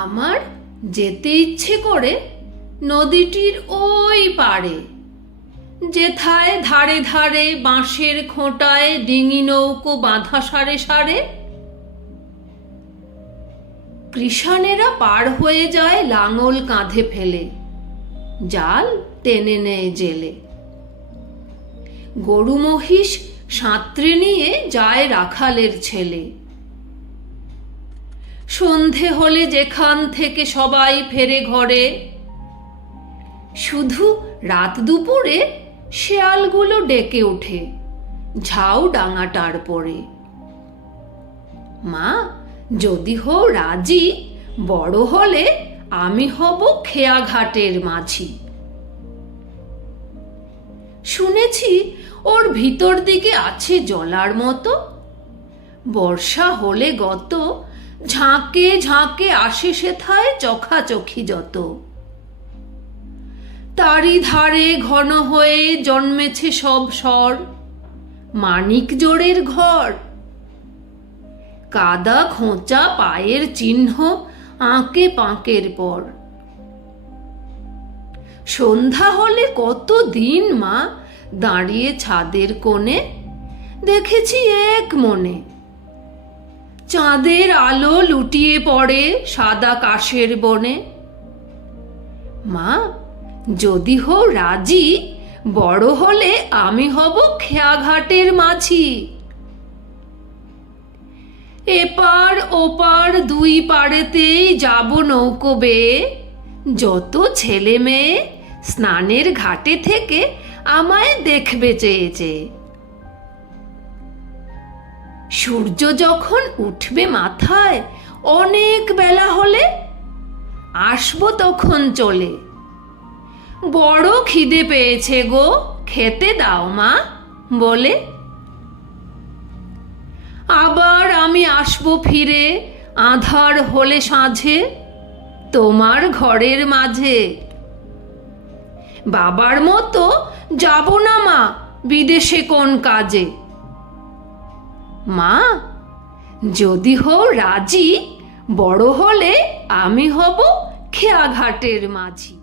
আমার যেতে ইচ্ছে করে নদীটির ওই পাড়ে, যেথায় ধারে ধারে বাঁশের খোঁটায় ডিঙি নৌকো বাঁধা সারে সারে। কৃষাণেরা পার হয়ে যায় লাঙল কাঁধে ফেলে, জাল টেনে নেয় জেলে। গরু মহিষ সাঁতরে নিয়ে যায় রাখালের ছেলে। সন্ধে হলে যেখান থেকে সবাই ফেরে ঘরে, শুধু রাত দুপুরে শেয়ালগুলো ডেকে ওঠে ঝাউ ডাঙাটার পরে। মা, যদি হও রাজি, বড় হলে আমি হব খেয়াঘাটের মাঝি। শুনেছি ওর ভিতর দিকে আছে জলার মতো, বর্ষা হলে গত ঝাঁকে ঝাঁকে আসে সেথায় চোখাচোখি যত। তারই ধারে ঘন হয়ে জন্মেছে সব স্বর, মানিক জোড়ের ঘর। কাদা খোঁচা পায়ের চিহ্ন আঁকে পাঁকের পর। সন্ধ্যা হলে কত দিন মা দাঁড়িয়ে ছাদের কোণে দেখেছি এক মনে, চাঁদের আলো লুটিয়ে পড়ে সাদা কাশের বনে। মা, যদি হও রাজি, বড় হলে আমি হব খেয়াঘাটের মাঝি। এপার ওপার দুই পাড়েতেই যাব নৌকো বেয়ে, যত ছেলে মেয়ে স্নানের ঘাটে থেকে আমায় দেখবে চেয়ে চেয়ে। সূর্য যখন উঠবে মাথায় অনেক বেলা হলে, আসবো তখন চলে। বড় খিদে পেয়েছে গো, খেতে দাও মা বলে। আবার আমি আসবো ফিরে আঁধার হলে সাঁঝে তোমার ঘরের মাঝে। বাবার মতো যাব না মা বিদেশে কোন কাজে। মা, যদি হও রাজি, বড় হলে আমি হব খেয়াঘাটের মাঝি।